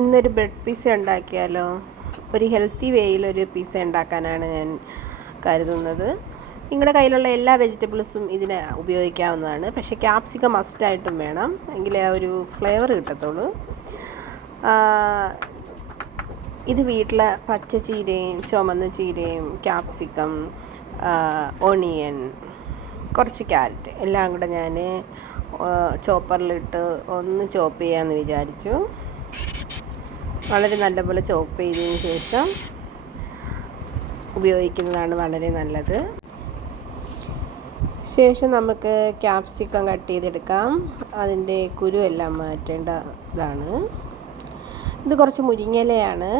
ഇന്നൊരു bread pizza ഉണ്ടാക്കിയാലോ? ഒരു ഹെൽത്തി വേയിലൊരു പിസ്സ ഉണ്ടാക്കാനാണ് ഞാൻ കരുതുന്നത്. നിങ്ങളുടെ കയ്യിലുള്ള എല്ലാ വെജിറ്റബിൾസും ഇതിന് ഉപയോഗിക്കാവുന്നതാണ്. പക്ഷേ ക്യാപ്സിക്കം മസ്റ്റായിട്ടും വേണം, എങ്കിലേ ആ ഒരു ഫ്ലേവർ കിട്ടത്തുള്ളൂ. ഇത് വീട്ടിലെ പച്ചച്ചീരയും ചുമന്ന ചീരയും ക്യാപ്സിക്കം, ഓണിയൻ, കുറച്ച് ക്യാരറ്റ് എല്ലാം കൂടെ ഞാൻ ചോപ്പറിലിട്ട് ഒന്ന് ചോപ്പ് ചെയ്യാമെന്ന് വിചാരിച്ചു. വളരെ നല്ലപോലെ ചോപ്പ് ചെയ്തതിന് ശേഷം ഉപയോഗിക്കുന്നതാണ് വളരെ നല്ലത്. ശേഷം നമുക്ക് ക്യാപ്സിക്കം കട്ട് ചെയ്തെടുക്കാം. അതിൻ്റെ കുരു എല്ലാം മാറ്റേണ്ടതാണ്. ഇത് കുറച്ച് മുരിങ്ങയിലയാണ്.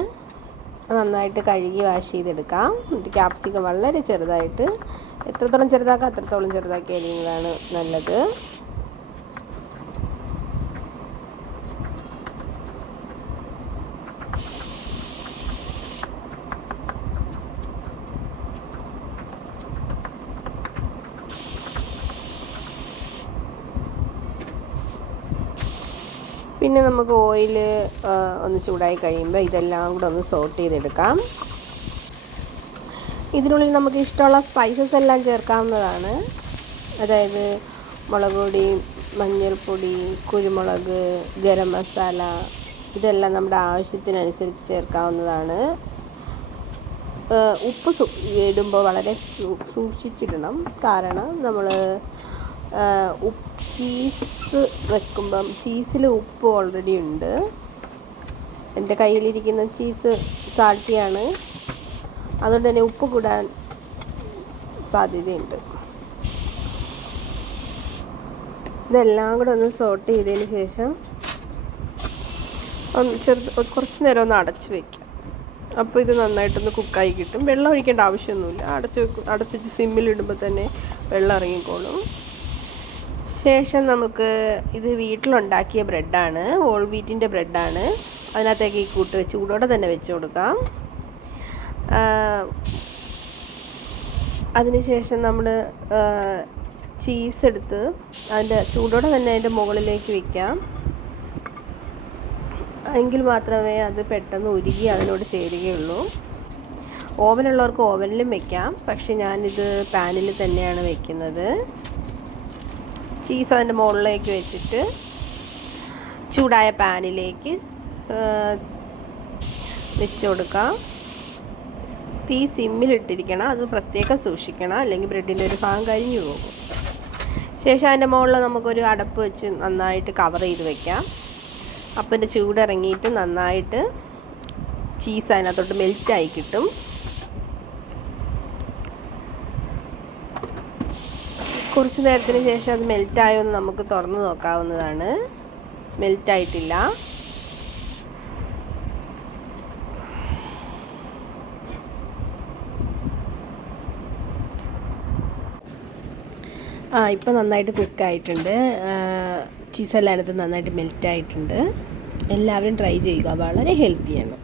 നന്നായിട്ട് കഴുകി വാഷ് ചെയ്തെടുക്കാം. എന്നിട്ട് ക്യാപ്സിക്കം വളരെ ചെറുതായിട്ട്, എത്രത്തോളം ചെറുതാക്കാം അത്രത്തോളം ചെറുതാക്കി അരിയുന്നതാണ് നല്ലത്. പിന്നെ നമുക്ക് ഓയിൽ ഒന്ന് ചൂടായി കഴിയുമ്പോൾ ഇതെല്ലാം കൂടെ ഒന്ന് സോട്ട് ചെയ്തെടുക്കാം. ഇതിനുള്ളിൽ നമുക്ക് ഇഷ്ടമുള്ള സ്പൈസസ് എല്ലാം ചേർക്കാവുന്നതാണ്. അതായത് മുളക് പൊടി, മഞ്ഞൾപ്പൊടി, കുരുമുളക്, ഗരം മസാല, ഇതെല്ലാം നമ്മുടെ ആവശ്യത്തിനനുസരിച്ച് ചേർക്കാവുന്നതാണ്. ഉപ്പ് ഇടുമ്പോൾ വളരെ സൂക്ഷിച്ചിടണം. കാരണം നമ്മൾ ചീസ് വെക്കുമ്പം ചീസിൽ ഉപ്പ് ഓൾറെഡി ഉണ്ട്. എൻ്റെ കയ്യിലിരിക്കുന്ന ചീസ് സാൾട്ടിയാണ്, അതുകൊണ്ട് തന്നെ ഉപ്പ് കൂടാൻ സാധ്യതയുണ്ട്. ഇതെല്ലാം കൂടെ ഒന്ന് സോട്ട് ചെയ്തതിന് ശേഷം കുറച്ച് നേരം ഒന്ന് അടച്ച് വയ്ക്കാം. അപ്പോൾ ഇത് നന്നായിട്ടൊന്ന് കുക്കായി കിട്ടും. വെള്ളം ഒഴിക്കേണ്ട ആവശ്യമൊന്നുമില്ല. അടച്ച് വെച്ച് സിമ്മിലിടുമ്പോൾ തന്നെ വെള്ളം ഇറങ്ങിക്കോളും. ശേഷം നമുക്ക് ഇത് വീട്ടിലുണ്ടാക്കിയ ബ്രെഡാണ്, ഹോൾ വീറ്റിൻ്റെ ബ്രെഡാണ്. അതിനകത്തേക്ക് ഈ കൂട്ട് ചൂടോടെ തന്നെ വെച്ച് കൊടുക്കാം. അതിനുശേഷം നമ്മൾ ചീസ് എടുത്ത് അതിൻ്റെ ചൂടോടെ തന്നെ അതിൻ്റെ മുകളിലേക്ക് വയ്ക്കാം. എങ്കിൽ മാത്രമേ അത് പെട്ടെന്ന് ഉരുകി അതിനോട് ചേരുകയുള്ളൂ. ഓവനുള്ളവർക്ക് ഓവനിലും വയ്ക്കാം, പക്ഷെ ഞാനിത് പാനിൽ തന്നെയാണ് വയ്ക്കുന്നത്. ചീസ് അതിൻ്റെ മുകളിലേക്ക് വെച്ചിട്ട് ചൂടായ പാനിലേക്ക് വെച്ച് കൊടുക്കാം. തീ സിമ്മിലിട്ടിരിക്കണം, അത് പ്രത്യേകം സൂക്ഷിക്കണം, അല്ലെങ്കിൽ ബ്രെഡിൻ്റെ ഒരു ഭാഗം കരിഞ്ഞു പോകും. ശേഷം അതിൻ്റെ മുകളിൽ നമുക്കൊരു അടപ്പ് വെച്ച് നന്നായിട്ട് കവർ ചെയ്ത് വയ്ക്കാം. അപ്പം എൻ്റെ ചൂടിറങ്ങിയിട്ട് നന്നായിട്ട് ചീസ് അതിനകത്തോട്ട് മെൽറ്റായി കിട്ടും. കുറച്ച് നേരത്തിന് ശേഷം അത് മെൽറ്റായോ എന്ന് നമുക്ക് തുറന്ന് നോക്കാവുന്നതാണ്. മെൽറ്റായിട്ടില്ല. ഇപ്പം നന്നായിട്ട് കുക്കായിട്ടുണ്ട്. ചീസെല്ലാം അതിനകത്ത് നന്നായിട്ട് മെൽറ്റായിട്ടുണ്ട്. എല്ലാവരും ട്രൈ ചെയ്യുക, വളരെ ഹെൽത്തിയാണ്.